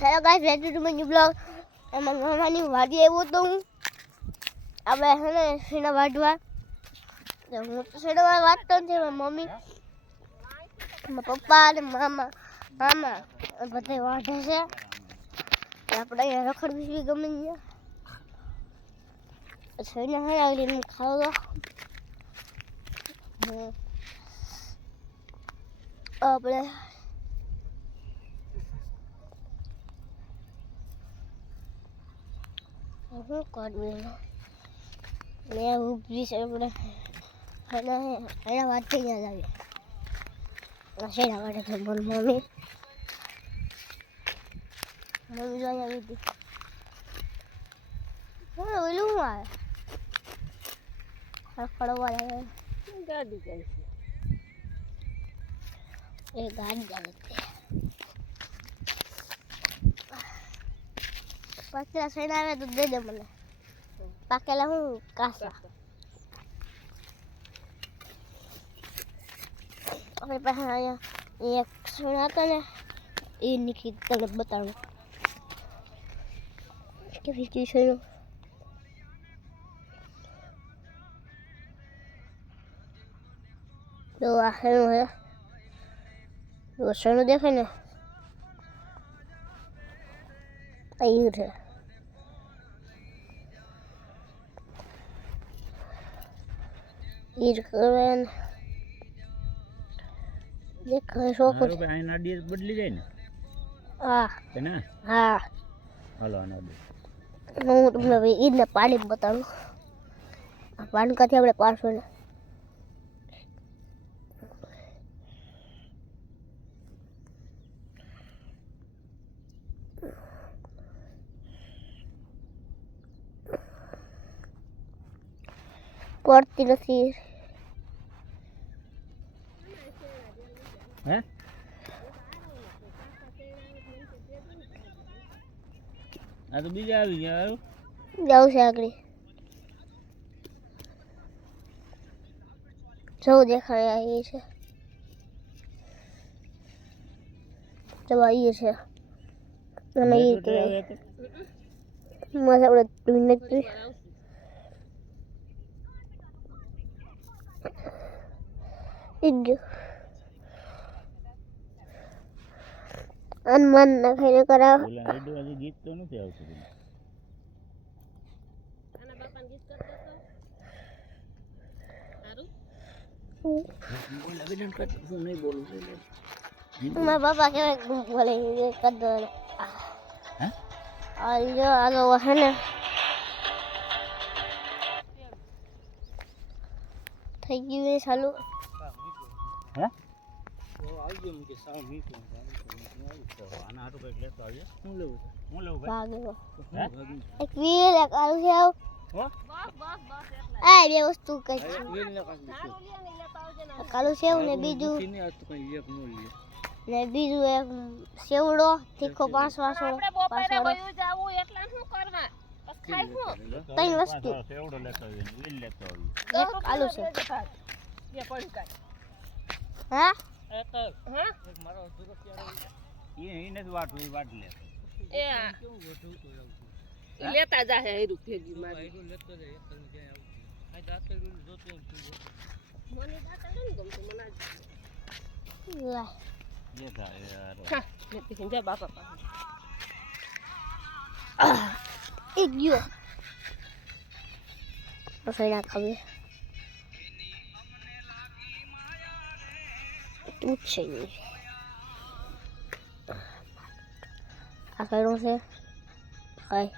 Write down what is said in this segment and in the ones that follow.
Hello guys, welcome to my new blog. એમાં મામાની વાડી આવ્યો તો હું આપણે છે ને શેના વાડવા તો હું તો શેના વાટતો નથી. મમ્મી, મારા પપ્પા અને મામા બધા વાઢે છે. આપણે અહીંયા રખડવી ગમે ત્યાં શેના હે આગળ ખાવ તો આપણે શું કરવું મેં ઊભી છે આપણે એના વાત થઈ યાદ આવી શેના માટે તો મમ્મી જો અહીંયા આવી હતી. હા ઓલું શું આવે ખડખડવા લાગે ગાડી જાય છે. એ ગાડી જાય છે. પાકેલા શેના આવે તો દે દે મને. પાકેલા હું કાસા આપણે પાસે અહીંયા એક શેના હતા ને એ નીકળી તમને બતાવું કેવી ચીજ છે. તો આ શેનું હે શેનું દેખાય ને અહીં છે. ઈર કરે દેખાય છોકરો આ નાડી બદલી જાય ને. હા કે ના? હા હાલો આ નાડી હું તમને ઈદને પાણી બતાવું. આ પાણી કાથી આપણે પાછું ને પડતી નથી. હે આ તો બીજા આવી ગયા. જાઉં છે આગળ જવું દેખાય એ છે જવા એ છે અને એ તો મારે આપણે નથી અનમાન ના ખાઈને કરાવ ગીત તો નથી આવતું. મારા બાપા કેવાય બોલે કર દો હાલો હે ને થઈ ગયું એ ચાલુ. હે આવી ગયો કે સાવ મીઠું આના હાટું કઈક લેતો આવ્યો. શું લેવું છે? હું લેવું ભાઈ? એક વીલ એક આલુ છે આવ આ બે વસ્તુ કઈ છે કાલુ સેવ ને બીજું ને બીજું એક સેવડો તીખો 5 વાસો પાછળ ત્રણ વસ્તુ સેવડો લેતો આવ્યો વીલ લેતો એક આલુ છે. હા એક મારો એ નથી વાટવું એ વાટ લે એ લેતા જાહે હેરું ભેગી મારી લેતો જાય એક જાય આ દાતરું જોતો મને દાતરું ગમતો મને લા ये था यार હા લેતી જા બાપા પાસે એક ગયો પછી ના ખબર તું છે આ કરું છે હાય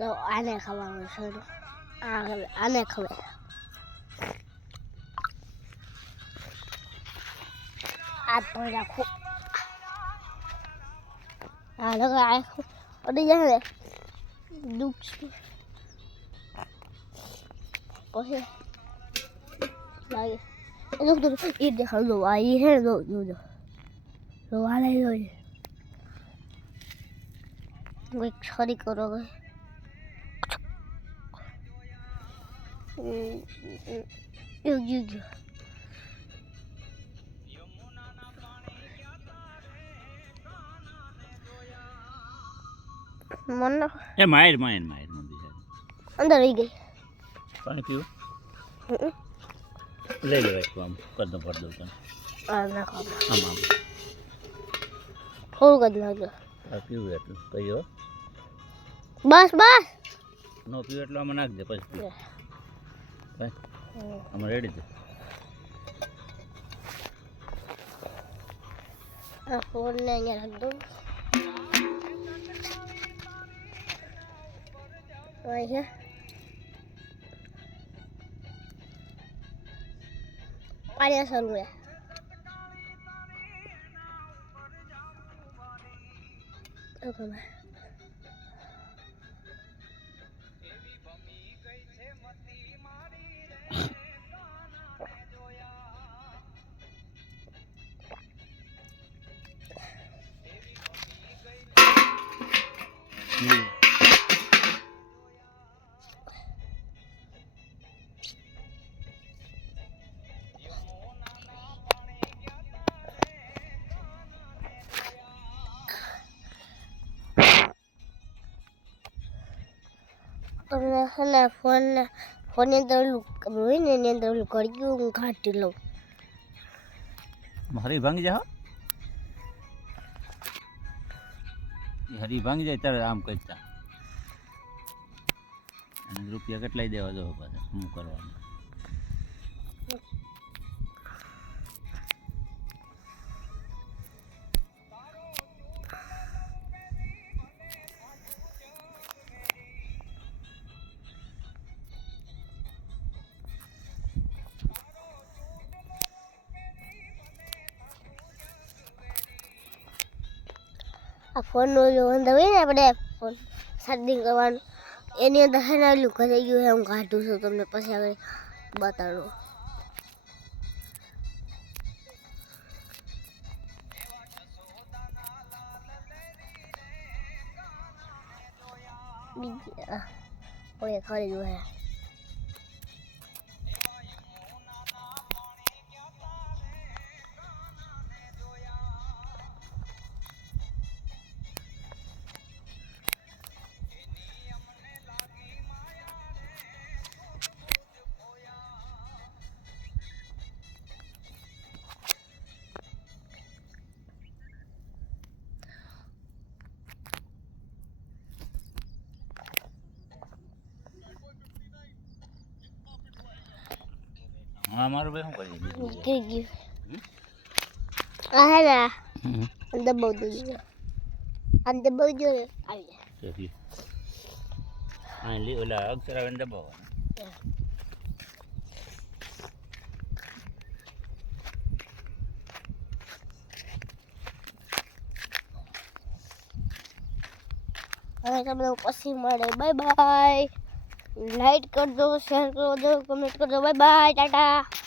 તો આને ખાવાનું છે આને ખવાય આ તો રાખો આ લગા આખું અડી જાય ને દુઃખ પછી લાગે એ દેખાડ દો આ એ હે દો દો દો તો આ લઈ લો એક છરી કરો યુ मन એ માયર માયર માયર મંદી अंदर रही गई પાણી પીવું લઈ લો એક આમ કર દો ભર દઉં તને ना खा આમ આમ थोड़ा कर लगा આ પીવું એટલું કહીયો बस बस નો પીવું એટલું આમાં નાખ દે પછી પી ભાઈ આમાં રેડી છે आ फोन ने यहाँ रख दो वही है पानी शुरू है ओके मैं फोन ની અંદર હોય ને એની અંદર ઓલું કરી ગયું ઘાટી લઉં હરી ભાંગી જાઓ હરી ભાંગી જાય ત્યારે આમ કરતા અને રૂપિયા કેટલાય દેવા દો પાછા શું કરવાનું આ ફોનનો અંદર હોય ને આપણે ફોન ચાર્જિંગ કરવાનું એની અંદર છે ને ઓલું ઘરે ગયું છે હું કાઢું છું તમને પછી આગળ બતાડું બીજી ઓય ખરીદવું છે હા મારું ભાઈ શું કરી ગઈ આ હે ને અંદર બહુ દૂર અંદર બહુ દૂર આવી દીધું હા લી ઓલા અક્ષર આવે ને દબાવો હવે તમને પછી મળે બાય બાય લાઈક કરજો શેર કરજો કમેન્ટ કરજો બાય બાય ટાટા